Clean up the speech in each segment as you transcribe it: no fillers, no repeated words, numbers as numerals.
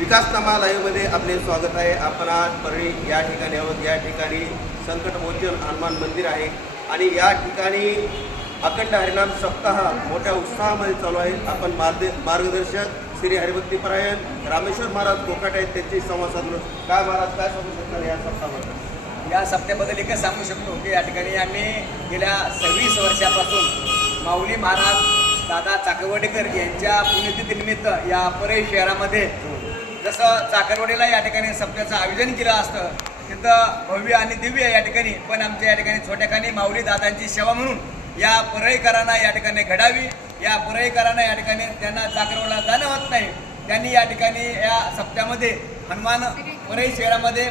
विकासनामा लाईव्हमध्ये आपले स्वागत आहे. आपण आज परळी या ठिकाणी आहोत. या ठिकाणी संकटमोचन हनुमान मंदिर आहे आणि या ठिकाणी अखंड हरिनाम सप्ताह मोठ्या उत्साहामध्ये चालू आहे. आपण मार्गदर्शक श्री हरिभक्तीपरायण रामेश्वर महाराज गोकाटे आहेत, त्यांची संवाद साधलो. काय महाराज, काय सांगू शकणार या सप्ताहाबद्दल? या सप्त्याबद्दल एकच सांगू शकतो की या ठिकाणी आम्ही गेल्या 26 वर्षापासून माऊली महाराज दादा चाकरवडेकर यांच्या पुण्यतिथीनिमित्त या परळी शहरामध्ये जसं चाकरवडीला या ठिकाणी सप्त्याचं आयोजन केलं असतं, तिथं भव्य आणि दिव्य या ठिकाणी पण आमच्या या ठिकाणी छोट्याखानी माऊली दादांची सेवा म्हणून या परळीकरांना या ठिकाणी घडावी, या परळीकरांना या ठिकाणी त्यांना चाकरवडीला जाणं होत नाही, त्यांनी या ठिकाणी या सप्त्यामध्ये हनुमान परळी शहरामध्ये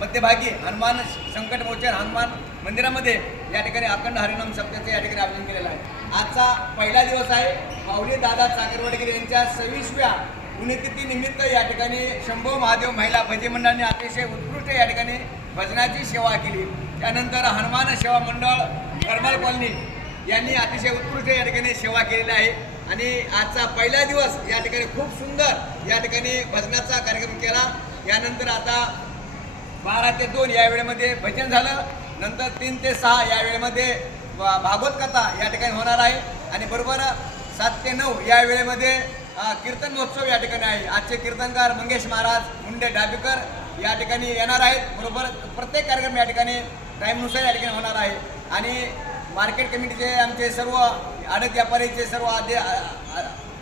मध्यभागी हनुमान संकटमोचन हनुमान मंदिरामध्ये या ठिकाणी अखंड हरिनाम सप्त्याचं या ठिकाणी आयोजन केलेलं आहे. आजचा पहिला दिवस आहे. माऊली दादा चाकरवडेकर यांच्या 26व्या पुण्यतिथी निमित्त या ठिकाणी शंभो महादेव महिला भजनी मंडळाने अतिशय उत्कृष्ट या ठिकाणी भजनाची सेवा केली. त्यानंतर हनुमान सेवा मंडळ करमाल कॉलनी यांनी अतिशय उत्कृष्ट या ठिकाणी सेवा केलेली आहे आणि आजचा पहिला दिवस या ठिकाणी खूप सुंदर या ठिकाणी भजनाचा कार्यक्रम केला. यानंतर आता 12 ते 2 या वेळेमध्ये भजन झालं. नंतर 3 ते 6 या वेळेमध्ये भागवत कथा या ठिकाणी होणार आहे आणि बरोबर 7 ते 9 या वेळेमध्ये कीर्तन महोत्सव या ठिकाणी आहे. आजचे कीर्तनकार मंगेश महाराज मुंडे डाबेकर या ठिकाणी येणार आहेत. बरोबर प्रत्येक कार्यक्रम या ठिकाणी टाईमनुसार या ठिकाणी होणार आहे आणि मार्केट कमिटीचे आमचे सर्व आडत व्यापारीचे सर्व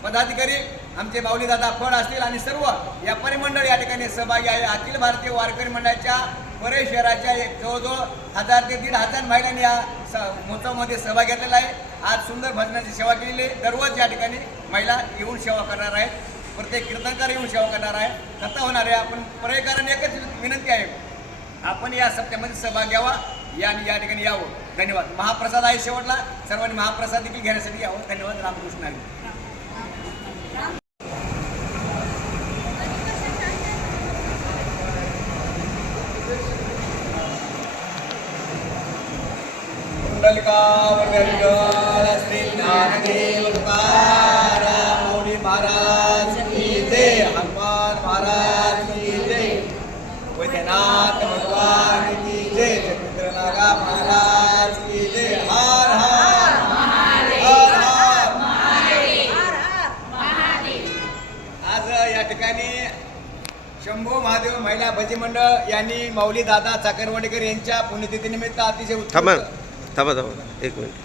पदाधिकारी आमचे माऊली दादा फड असतील आणि सर्व व्यापारी मंडळ या ठिकाणी सहभागी आहे. अखिल भारतीय वारकरी मंडळाच्या परळी शहराच्या जवळजवळ 1000 ते 1500 महिलांनी या महोत्सवामध्ये सहभाग घेतलेला आहे. आज सुंदर भजनाची सेवा केलेली आहे. दररोज या ठिकाणी महिला येऊन सेवा करणार आहेत. प्रत्येक कीर्तनकार येऊन सेवा करणार आहे. कथा होणार आहे. आपण परळीकरांना एकच विनंती आहे, आपण या सप्त्यामध्ये सहभाग घ्यावा या ठिकाणी यावं. धन्यवाद. महाप्रसाद आहे शेवटला, सर्वांनी महाप्रसाद देखील घेण्यासाठी यावं. धन्यवाद. रामकृष्ण हरी. श्री ज्ञानदेव तुकाराम माऊली महाराज की जय, हनुमान महाराज की जय, वैद्यनाथ भगवान की जय, चंद्रनागा महाराज की जय. हर हर हर हर. आज या ठिकाणी शंभो महादेव महिला भजनी मंडळ यांनी माऊली दादा चाकरवडेकर यांच्या पुण्यतिथीनिमित्त अतिशय थांबा एक मिनिट.